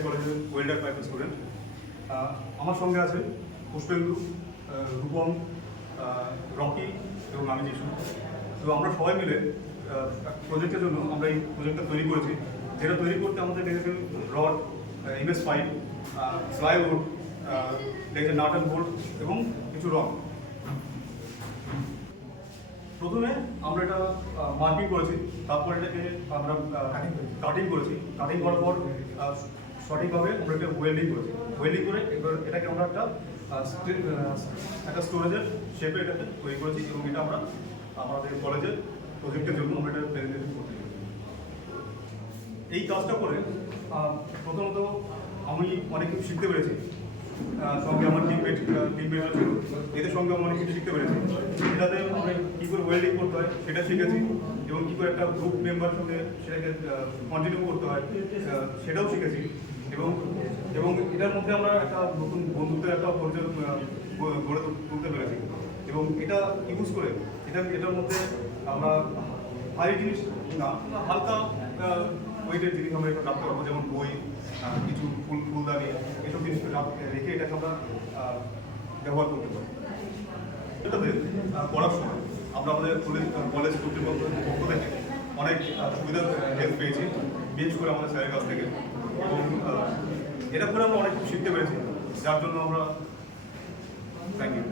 কলেজের ওয়েল্ডার পাইপের স্টুডেন্ট। আমার সঙ্গে আছে পুষ্পেন্দু, রূপম, রকি এবং আমি যিশু। তো আমরা সবাই মিলে প্রজেক্টের জন্য আমরা এই প্রজেক্টটা তৈরি করেছি, যেটা তৈরি করতে আমাদের লেগেছে রড, এমএস পাইপ, প্লাইউড, লেগেছে নাট অ্যান্ড বোল্ট এবং কিছু রং। প্রথমে আমরা এটা মার্কিং করেছি, তারপর এটাকে আমরা কাটিং করেছি। কাটিং করার পর সঠিকভাবে আমরা এটা ওয়েল্ডিং করেছি। ওয়েল্ডিং করে এবার এটাকে আমরা একটা স্টোরেজের শেপে এটাকে তৈরি করেছি এবং এটা আমরা আমাদের কলেজের প্রজেক্টের জন্য আমরা এটা প্রেজেন্টেশন করতে চাই। এই কাজটা করে প্রথমত আমি অনেক কিছু শিখতে পেরেছি, সঙ্গে আমার টিমমেট ছিল, এদের সঙ্গে আমি অনেক কিছু শিখতে পেরেছি। এটাতে আমরা কী করে ওয়েল্ডিং করতে হয় সেটা শিখেছি এবং কী করে একটা গ্রুপ মেম্বার সঙ্গে সেটাকে কন্টিনিউ করতে হয় সেটাও শিখেছি। এবং এটার মধ্যে আমরা একটা নতুন বন্ধুত্বের একটা পরিচয় গড়ে তুলতে পেরেছি। এবং এটা ইউজ করে এটার মধ্যে আমরা ভারী জিনিস না, হালকা ওয়েটের জিনিস আমরা একটু রাখতে পারবো, যেমন বই, কিছু ফুলদানি, এসব জিনিস রেখে এটাকে আমরা ব্যবহার করতে পারি। এটাতে পড়ার সময় আমরা আমাদের কলেজ কর্তৃপক্ষের পক্ষ থেকে অনেক সুবিধা হেল্প পেয়েছি, বিশেষ করে আমাদের স্যারের কাছ থেকে। এবং এটা করে আমরা অনেক কিছু শিখতে পেরেছি, যার জন্য আমরা থ্যাংক ইউ।